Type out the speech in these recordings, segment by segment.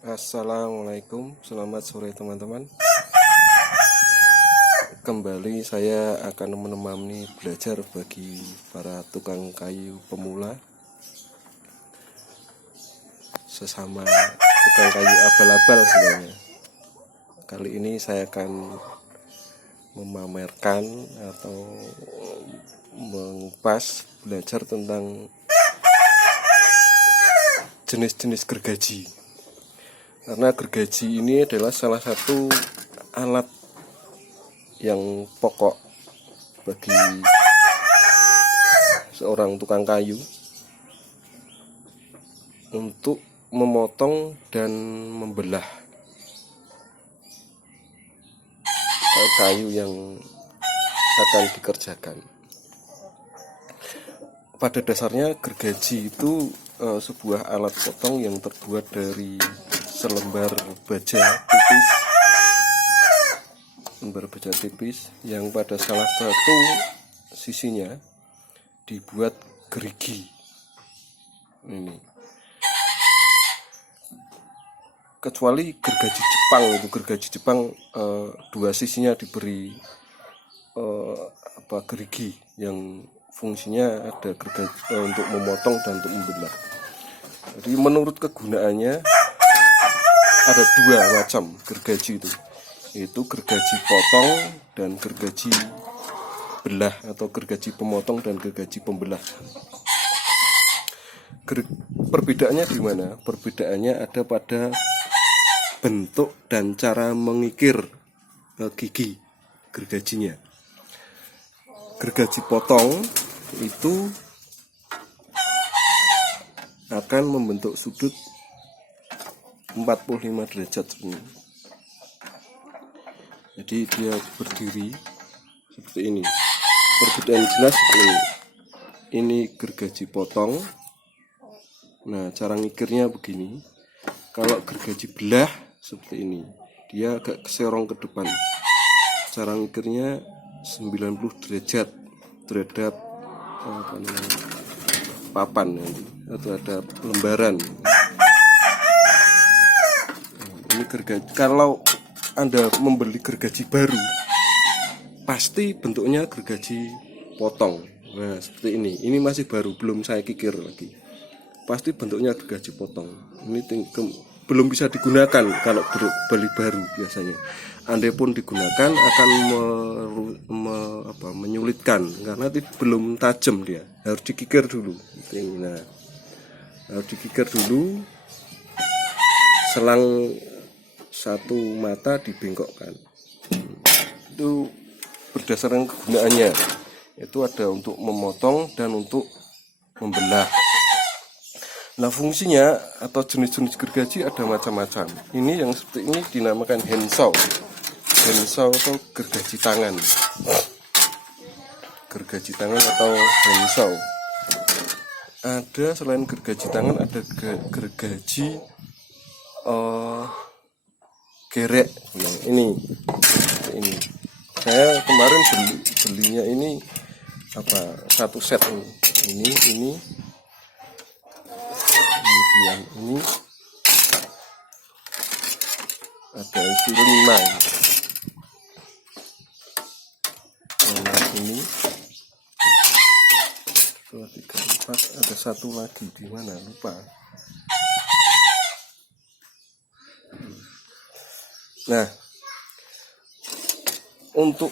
Assalamualaikum, selamat sore teman-teman. Kembali saya akan menemani belajar bagi para tukang kayu pemula, sesama tukang kayu abal-abal sebenarnya. Kali ini saya akan memamerkan atau mengupas belajar tentang jenis-jenis gergaji. Karena gergaji ini adalah salah satu alat yang pokok bagi seorang tukang kayu untuk memotong dan membelah kayu yang akan dikerjakan. Pada dasarnya gergaji itu sebuah alat potong yang terbuat dari selembar baja tipis yang pada salah satu sisinya dibuat gerigi. Ini kecuali gergaji Jepang dua sisinya diberi gerigi yang fungsinya ada untuk memotong dan untuk membelah. Jadi menurut kegunaannya ada dua macam gergaji itu, yaitu gergaji potong dan gergaji belah, atau gergaji pemotong dan gergaji pembelah. Perbedaannya di mana? Perbedaannya ada pada bentuk dan cara mengikir gigi gergajinya. Gergaji potong itu akan membentuk sudut 45 derajat sebenarnya. Jadi dia berdiri seperti ini. Perbedaan jelas seperti ini. Ini gergaji potong. Nah, cara ngikirnya begini. Kalau gergaji belah seperti ini, dia agak keserong ke depan. Cara ngikirnya 90 derajat terhadap papan atau terhadap lembaran. Ini gergaji. Kalau Anda membeli gergaji baru, pasti bentuknya gergaji potong. Nah, seperti ini. Ini masih baru, belum saya kikir lagi. Pasti bentuknya gergaji potong. Ini belum bisa digunakan kalau beli baru biasanya. Andai pun digunakan akan menyulitkan karena belum tajam dia. Harus dikikir dulu. Ini. Nah, harus dikikir dulu. Selang satu mata dibengkokkan. Itu berdasarkan kegunaannya. Itu ada untuk memotong dan untuk membelah. Nah, fungsinya atau jenis-jenis gergaji ada macam-macam. Ini yang seperti ini dinamakan handsaw. Handsaw atau gergaji tangan. Gergaji tangan atau handsaw. Ada selain gergaji tangan ada gergaji gerek. Nah, ini saya kemarin belinya ini satu set ini kemudian ini ada isi 5. Nah, ini 2, 3, 4, ada satu lagi di mana lupa. Nah, untuk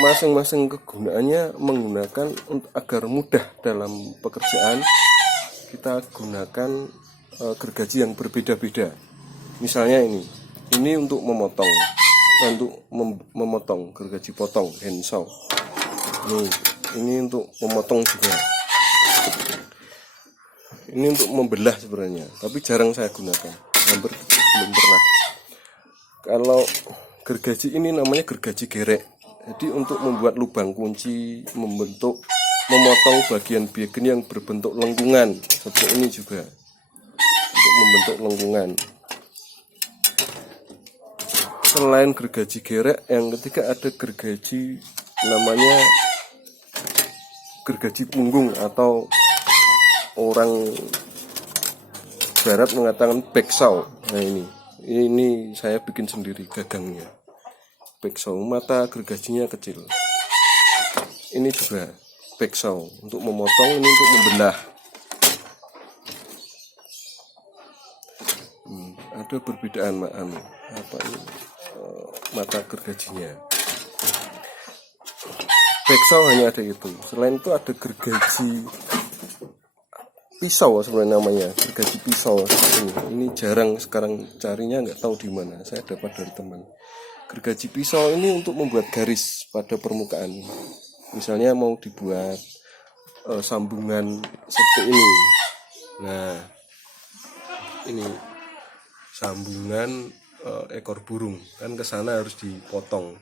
masing-masing kegunaannya menggunakan agar mudah dalam pekerjaan, kita gunakan gergaji yang berbeda-beda. Misalnya ini untuk memotong, gergaji potong handsaw. Ini untuk memotong juga. Ini untuk membelah sebenarnya, tapi jarang saya gunakan, hampir belum pernah. Kalau gergaji ini namanya gergaji gerek. Jadi untuk membuat lubang kunci, memotong bagian-bagian yang berbentuk lengkungan seperti ini juga, untuk membentuk lengkungan. Selain gergaji gerek, yang ketiga ada gergaji namanya gergaji punggung, atau orang barat mengatakan backsaw. Nah ini saya bikin sendiri gagangnya, backsaw, mata gergajinya kecil. Ini juga backsaw untuk memotong, ini untuk membelah. Ada perbedaan mata gergajinya. Backsaw hanya ada itu. Selain itu ada gergaji pisau sebenarnya namanya, gergaji pisau. Ini jarang sekarang carinya, nggak tahu di mana. Saya dapat dari teman. Gergaji pisau ini untuk membuat garis pada permukaan. Misalnya mau dibuat sambungan seperti ini. Nah, ini sambungan ekor burung, kan ke sana harus dipotong.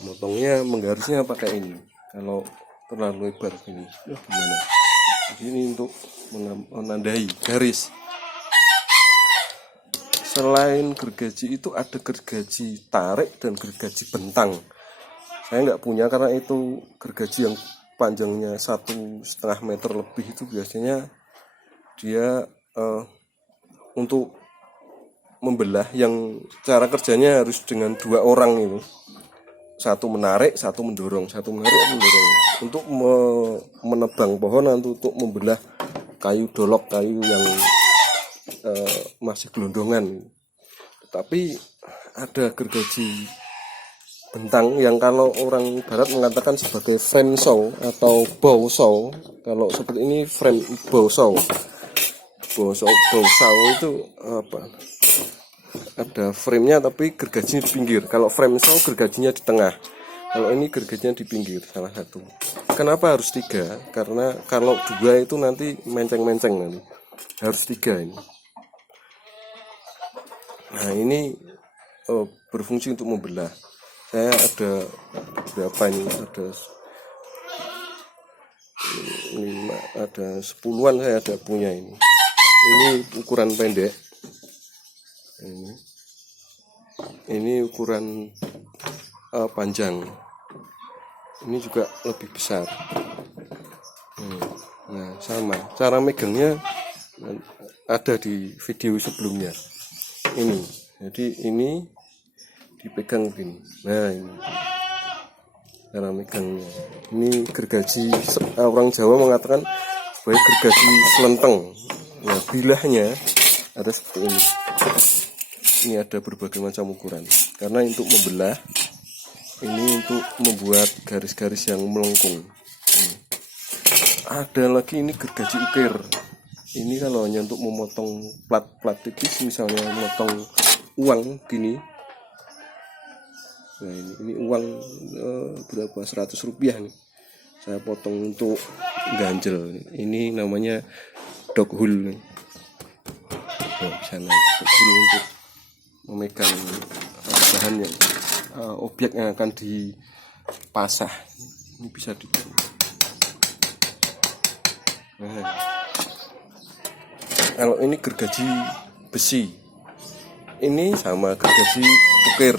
Motongnya menggarisnya pakai ini. Kalau terlalu lebar ini, gimana? Ini untuk menandai garis. Selain gergaji itu ada gergaji tarik dan gergaji bentang. Saya nggak punya karena itu gergaji yang panjangnya 1,5 meter lebih, itu biasanya dia untuk membelah, yang cara kerjanya harus dengan 2 orang itu. Satu menarik, satu mendorong, untuk menebang pohon, untuk membelah kayu dolok, kayu yang masih gelondongan. Tapi ada gergaji bentang yang kalau orang barat mengatakan sebagai frame saw atau bow saw. Kalau seperti ini frame bow saw. Bow saw itu apa? Ada frame-nya tapi gergajinya di pinggir. Kalau frame saw gergajinya di tengah. Kalau ini gergajinya di pinggir, salah satu. Kenapa harus 3? Karena kalau 2 itu nanti menceng-menceng nanti. Harus 3 ini. Nah, ini berfungsi untuk membelah. Saya ada berapa ini? Ada 10-an saya ada punya ini. Ini ukuran pendek. Ini ukuran panjang. Ini juga lebih besar. Nah, sama. Cara megangnya ada di video sebelumnya. Ini. Jadi ini dipegang begini. Nah, ini cara megangnya. Ini gergaji, orang Jawa mengatakan sebagai gergaji selenteng. Nah, bilahnya ada seperti ini. Ini ada berbagai macam ukuran. Karena untuk membelah, ini untuk membuat garis-garis yang melengkung. Ada lagi ini gergaji ukir. Ini kalau hanya untuk memotong plat-plat tipis, misalnya memotong uang gini. Nah, ini uang berapa? 100 rupiah nih. Saya potong untuk ganjel. Ini namanya dog hole. Bisa naik dog hole untuk memegang bahan yang objek yang akan dipasah. Ini bisa di. Nah, kalau ini gergaji besi, ini sama gergaji ukir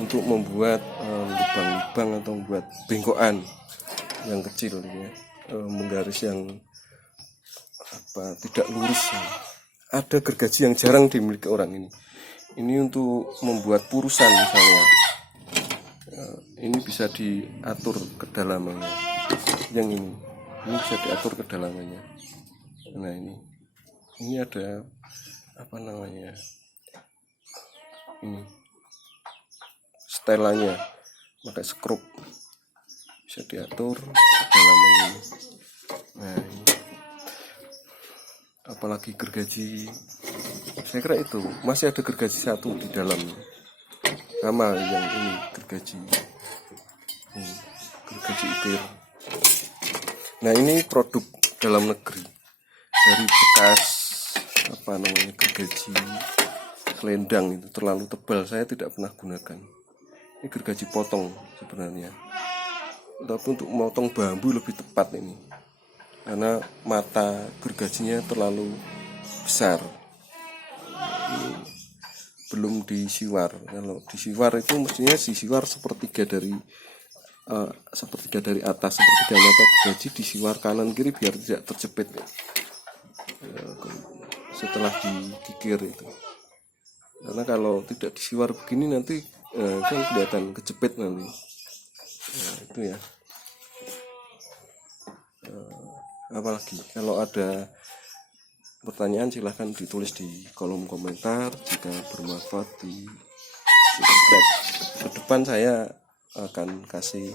untuk membuat lubang-lubang atau membuat bengkokan yang kecil, ya. Menggaris yang tidak lurus. Ada gergaji yang jarang dimiliki orang ini. Ini untuk membuat purusan misalnya. Ini bisa diatur kedalamannya. Yang ini bisa diatur kedalamannya. Nah, ini ada ini setelannya, pakai skrup bisa diatur kedalamannya. Nah, ini apalagi gergaji, saya kira itu masih ada gergaji 1 di dalam, sama yang ini gergaji ukir. Nah, ini produk dalam negeri dari bekas gergaji selendang, itu terlalu tebal, saya tidak pernah gunakan. Ini gergaji potong sebenarnya, tapi untuk memotong bambu lebih tepat ini, karena mata gergajinya terlalu besar. Ini belum disiwar. Kalau disiwar itu mestinya disiwar sepertiga dari atas, sepertiga mata gergaji disiwar kanan kiri biar tidak terjepit. setelah dikikir itu. Karena kalau tidak disiwar begini nanti kan kelihatan kejepit nanti. Nah, itu ya. Apalagi kalau ada pertanyaan silahkan ditulis di kolom komentar. Jika bermanfaat di subscribe. Ke depan saya akan kasih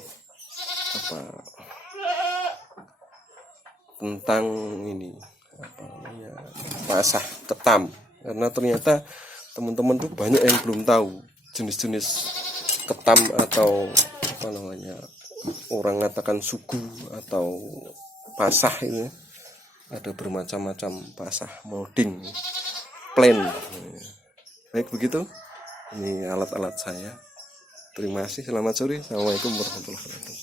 tentang ini pasah ketam, karena ternyata teman-teman tuh banyak yang belum tahu jenis-jenis ketam atau orang katakan sugu atau pasah ini. Ada bermacam-macam pasah, molding, plain. Baik begitu, ini alat-alat saya. Terima kasih, selamat sore, assalamualaikum warahmatullahi wabarakatuh.